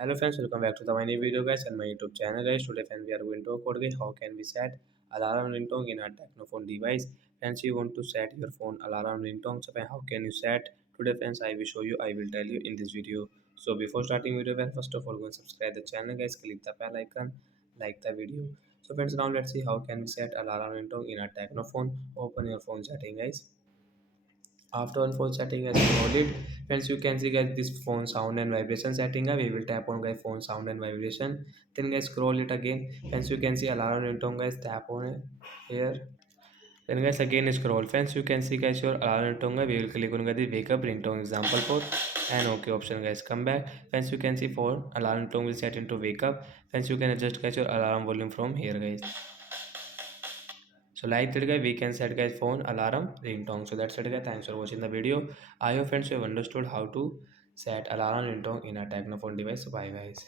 Hello friends, welcome back to the my new video guys and my YouTube channel guys. Today friends we are going to talk about how can we set alarm ringtone in our Technophone device. Friends, you want to set your phone alarm ringtone. So friends, how can you set? Today friends, I will show you. I will tell you in this video. So before starting video, friends, first of all go and subscribe the channel guys. Click the bell icon, like the video. So friends, now let's see how can we set alarm ringtone in our Technophone. Open your phone setting guys. After on phone setting as scroll it, friends, you can see guys this phone sound and vibration setting. We will tap on guys phone sound and vibration, then guys scroll it again. Friends, you can see alarm ringtone guys, tap on it here. Then guys again scroll. Friends, you can see guys your alarm ringtone guys. We will click on guys the wake up ringtone example for and okay option guys. Come back. Friends, you can see for alarm ringtone will set into wake up. Friends, you can adjust guys your alarm volume from here guys. So like that guy, we can set guys phone alarm ringtone. So that's it guys. Thanks for watching the video. I hope friends you have understood how to set alarm ringtone in a Technophone device. So bye guys.